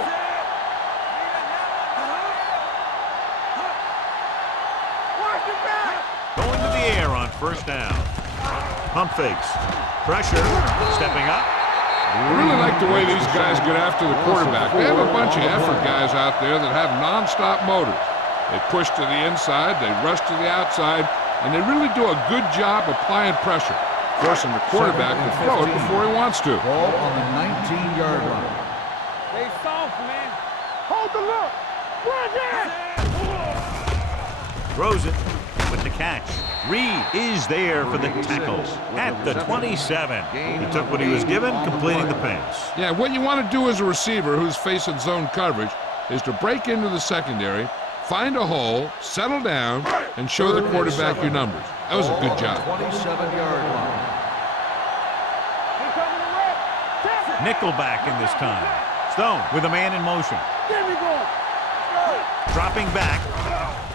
Watch it back. Going to the air on first down. Pump fakes. Pressure. Stepping up. I really like the way these guys get after the quarterback. They have a bunch of effort guys out there that have non-stop motors. They push to the inside, they rush to the outside, and they really do a good job applying pressure, forcing the quarterback to throw it before he wants to. Ball on the 19-yard line. They soft, man. Hold the look. Run that. Throws it with the catch. Reed is there for the tackle at the 27. He took what he was given, completing the pass. Yeah, what you want to do as a receiver who's facing zone coverage is to break into the secondary, find a hole, settle down, and show the quarterback your numbers. That was a good job. 27-yard line. Nickelback in this time. Stone with a man in motion. There we go. Dropping back,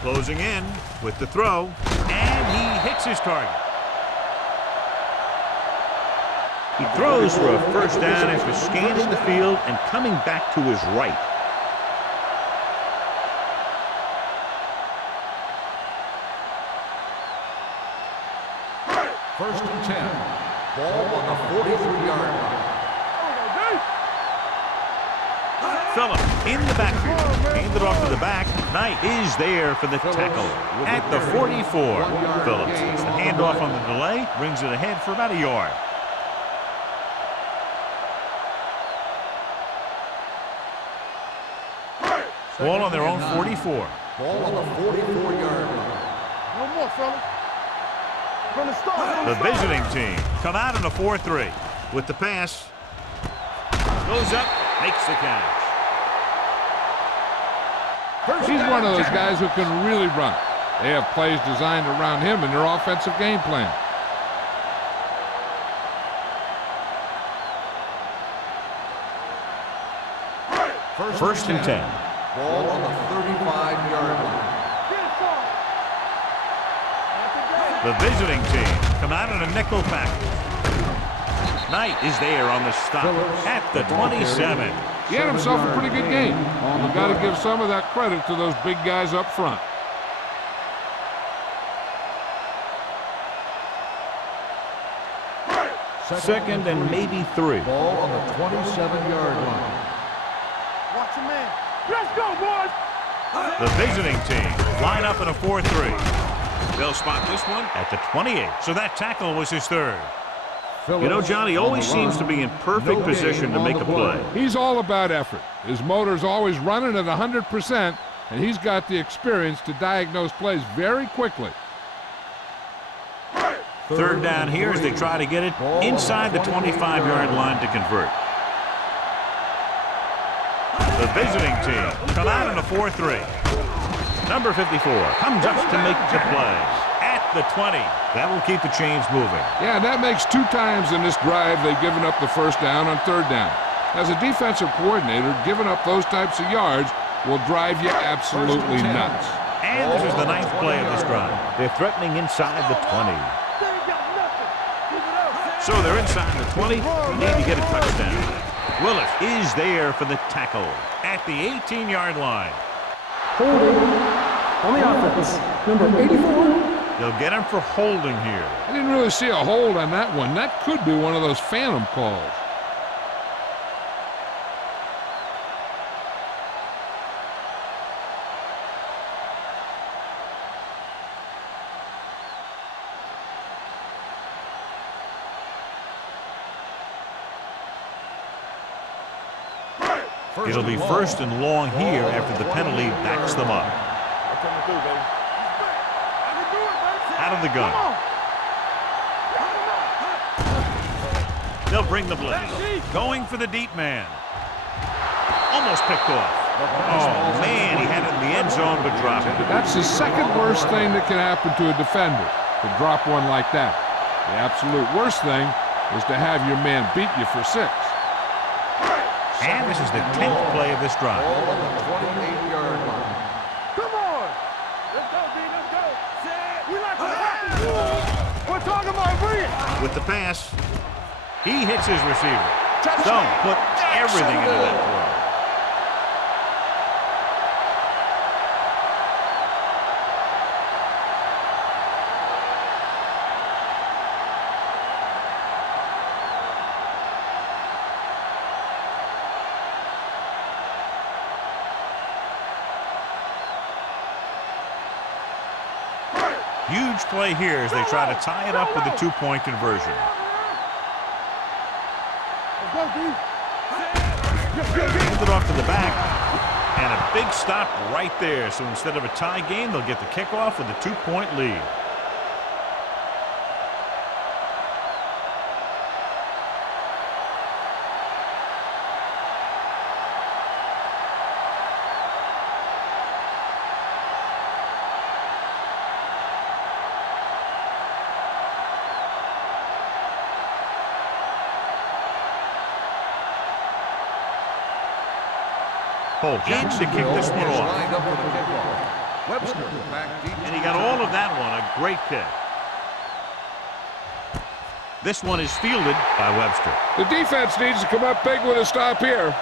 closing in with the throw, and he hits his target. He throws for a first down after scanning the field and coming back to his right. First and 10. Ball on the 43-yard line. Phillips in the backfield. Handed off to the back. Knight is there for the tackle at the 44. Phillips gets the handoff on the delay, brings it ahead for about a yard. Ball on their own 44. Ball on the 44-yard line. No more, fella. From the start. The visiting team come out in a 4-3. With the pass. Goes up, makes the catch. He's one of those guys who can really run. They have plays designed around him in their offensive game plan. First and 10. Ball on the 35-yard line. The visiting team come out in a nickel package. Knight is there on the stop at the 27. He had himself a pretty good game. You've got to give some of that credit to those big guys up front. Second and maybe 3. Ball on the 27-yard line. Watch your man. Let's go, boys. The visiting team line up in a 4-3. They'll spot this one at the 28. So that tackle was his third. You know, John, he always seems to be in perfect position to make a play. He's all about effort. His motor's always running at 100%, and he's got the experience to diagnose plays very quickly. Third down here as they try to get it inside the 25-yard line to convert. The visiting team come out in a 4-3. Number 54 comes up to make the play at the 20. That will keep the chains moving. Yeah, that makes 2 times in this drive they've given up the first down on third down. As a defensive coordinator, giving up those types of yards will drive you absolutely nuts. And this is the 9th play of this drive. They're threatening inside the 20. So they're inside the 20. They need to get a touchdown. Willis is there for the tackle at the 18-yard line. Holding on the offense. Number 84. They'll get him for holding here. I didn't really see a hold on that one. That could be one of those phantom calls. It'll be first and long here after the penalty backs them up. Out of the gun. They'll bring the blitz. Going for the deep man. Almost picked off. Oh, man, he had it in the end zone but dropped it. That's the second worst thing that can happen to a defender, to drop one like that. The absolute worst thing is to have your man beat you for 6. And this is the 10th play of this drive. Ball on the 28-yard line. Come on. Let's go, B. Let's go. We like to practice. We're talking about bringing. With the pass, he hits his receiver. Don't put everything into that throw. Huge play here as they try to tie it up with a 2-point conversion. Hand it off to the back, and a big stop right there. So instead of a tie game, they'll get the kickoff with a 2-point lead. James to kick this one off. Lined up for the kickoff. Webster back deep. And he got all of that one. A great kick. This one is fielded by Webster. The defense needs to come up big with a stop here.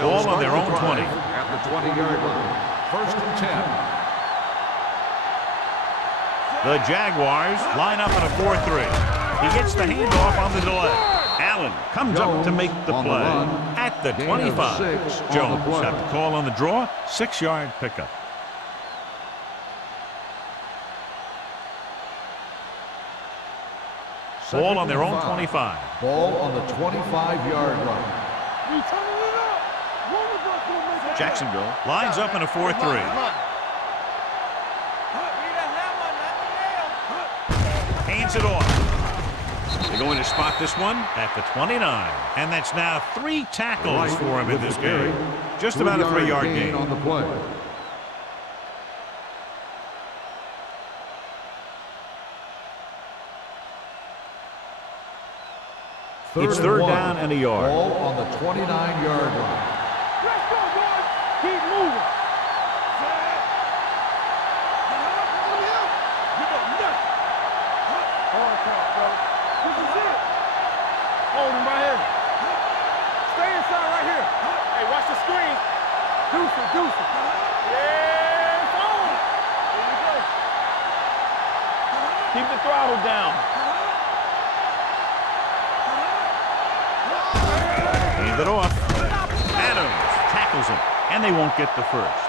Ball on their own 20. At the 20-yard line. First and 10. The Jaguars line up in a 4-3. He gets the handoff on the delay. Allen comes up to make the play at the 25. Jones got the call on the draw. 6-yard pickup. Ball on their own Second and 25. Ball on the 25-yard line. We turning it up. One of us will make it. Jacksonville lines up in a 4-3. Hands it off. They're going to spot this one at the 29. And that's now 3 tackles for him in this game. Just about a 3-yard gain. On the play. It's third down and a yard. Ball on the 29-yard line. Let's go, boys. Keep moving. Hard count, brother. This is it. Hold him right here. Stay inside right here. Hey, watch the screen. Deuce it, deuce it. Yeah, it's on. There you go. Keep the throttle down. Hand it off. Adams tackles him, and they won't get the first.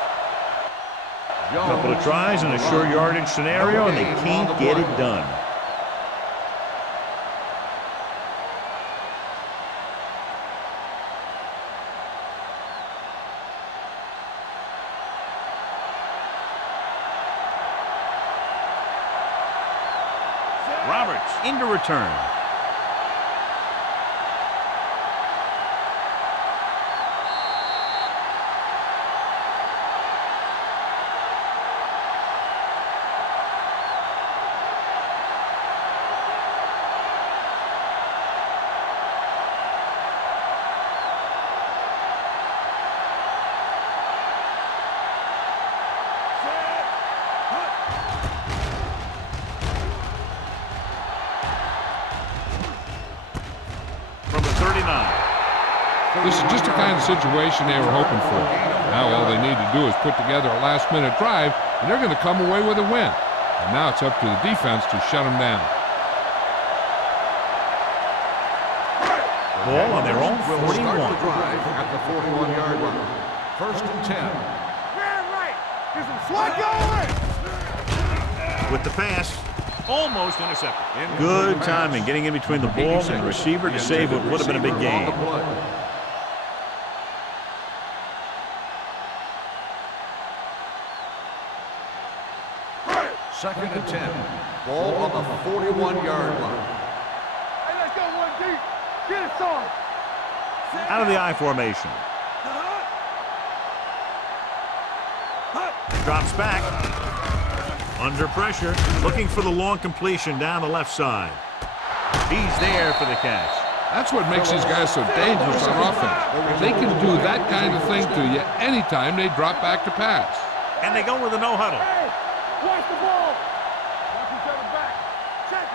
A couple of tries in a short yardage scenario, and they can't get it done. Roberts into return. From the 39. This is just the kind of situation they were hoping for. Now all they need to do is put together a last-minute drive, and they're going to come away with a win. And now it's up to the defense to shut them down. Ball on their own Will start 41. the drive at the 41-yard line. First and 10. Man, right. There's some swag going. With the pass, almost intercepted. Good timing, getting in between the ball and the receiver to save what would have been a big game. Second and 10. Ball on the 41-yard line. Hey, let's go one deep. Get it started. Out of the I formation. Drops back. Under pressure, looking for the long completion down the left side. He's there for the catch. That's what makes these guys so dangerous on offense. They can do that kind of thing to you anytime they drop back to pass. And they go with a no huddle. Hey, watch the ball. Watch each other back. Check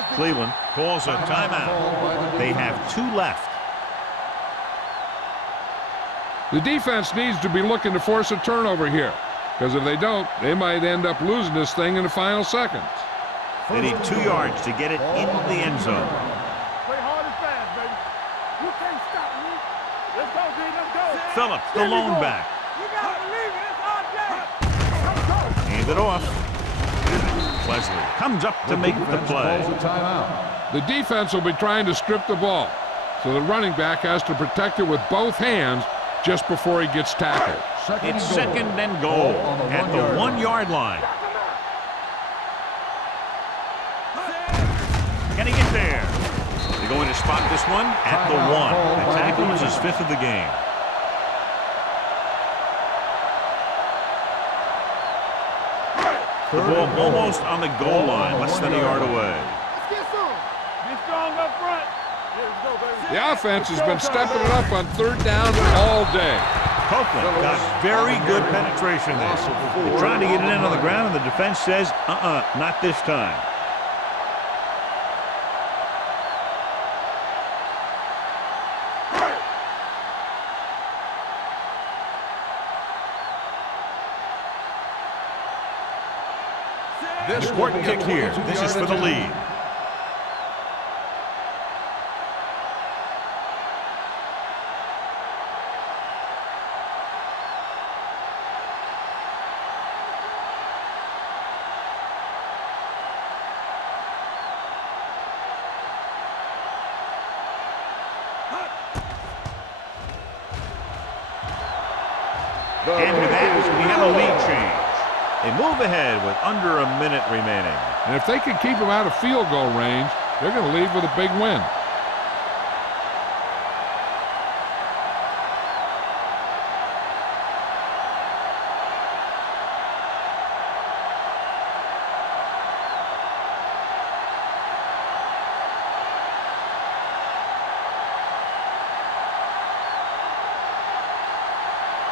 it. Cleveland calls a timeout. They have 2 left. The defense needs to be looking to force a turnover here, because if they don't, they might end up losing this thing in the final seconds. They need 2 yards to get it in the end zone. Play hard and fast, baby. You can't stop me. Let's go, D. Let's go. Phillips, the lone back. You got to believe it. It's our day. Let's go. Hand it off. Leslie comes up to make the play. Calls a timeout. The defense will be trying to strip the ball, so the running back has to protect it with both hands just before he gets tackled. It's second and goal at the 1-yard line. Can he get there? They're going to spot this one at the 1. The tackle is his 5th of the game. The ball almost on the goal line, less than a yard away. Let's get some. Be strong up front. Here we go, baby. The offense has been stepping it up on third down all day. Copeland got very good penetration there. They're trying to get it in on the ground, and the defense says, not this time. This Important kick here. This is for the lead. And with that, we have a lead change. They move ahead with under a minute remaining. And if they can keep them out of field goal range, they're going to leave with a big win.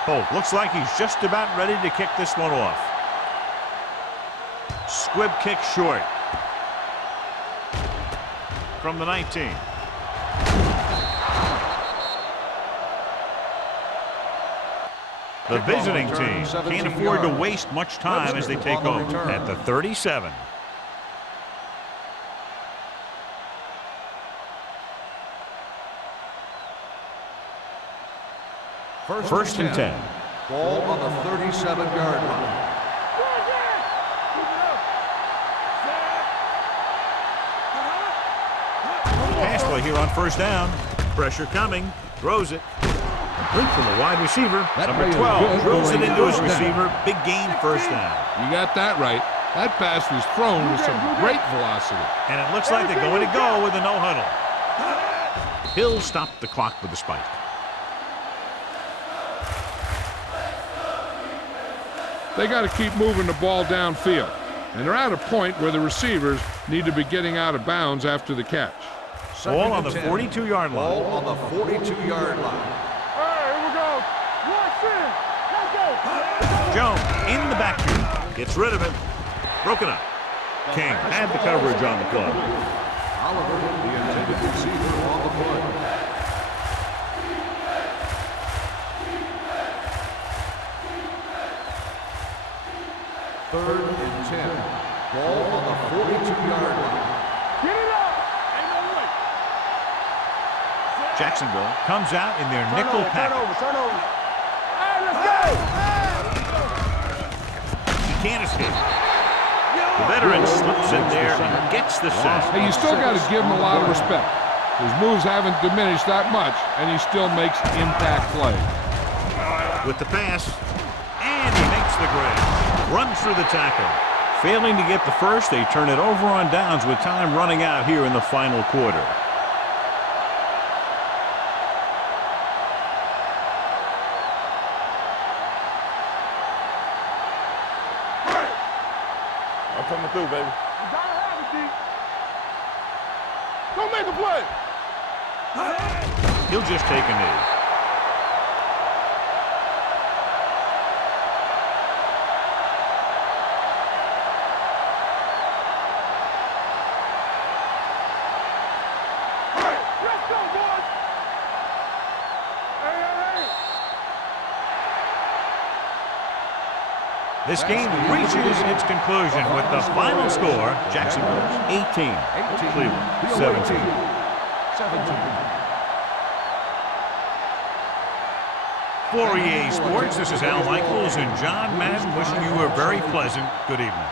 Holt looks like he's just about ready to kick this one off. Squib kick short. From the 19. The visiting team can't afford to waste much time as they take over at the 37. First and 10. Ball on the 37-yard line. Pass play here on first down. Pressure coming. Throws it. Complete from the wide receiver. Number 12 drills it into his receiver. Big gain first down. You got that right. That pass was thrown with some great velocity. And it looks like they're going to go with a no huddle. Hill stopped the clock with the spike. They got to keep moving the ball downfield. And they're at a point where the receivers need to be getting out of bounds after the catch. Ball on the 42-yard line. Ball on the 42-yard line. All right, here we go. Watch it. Let's go. Jones in the backfield. Gets rid of it. Broken up. King had the coverage on the play. Oliver, the intended receiver on the play. Third and 10. Ball on the 42-yard line. Get it up. Ain't no way. Jacksonville comes out in their nickel package. Turn over. Hey, let's go. He can't escape. The veteran slips in there and gets the sack. Hey, you still got to give him a lot of respect. His moves haven't diminished that much, and he still makes impact plays. With the pass, and he makes the grab. Runs through the tackle. Failing to get the first, they turn it over on downs with time running out here in the final quarter. I'm coming through, baby. You gotta have it, D. Don't make a play. He'll just take a knee. Let's go, boys. Hey. This game reaches its conclusion with the final score, Jacksonville 18, Cleveland 17. 17. For EA Sports, this is Al Michaels and John Madden wishing you a very pleasant good evening.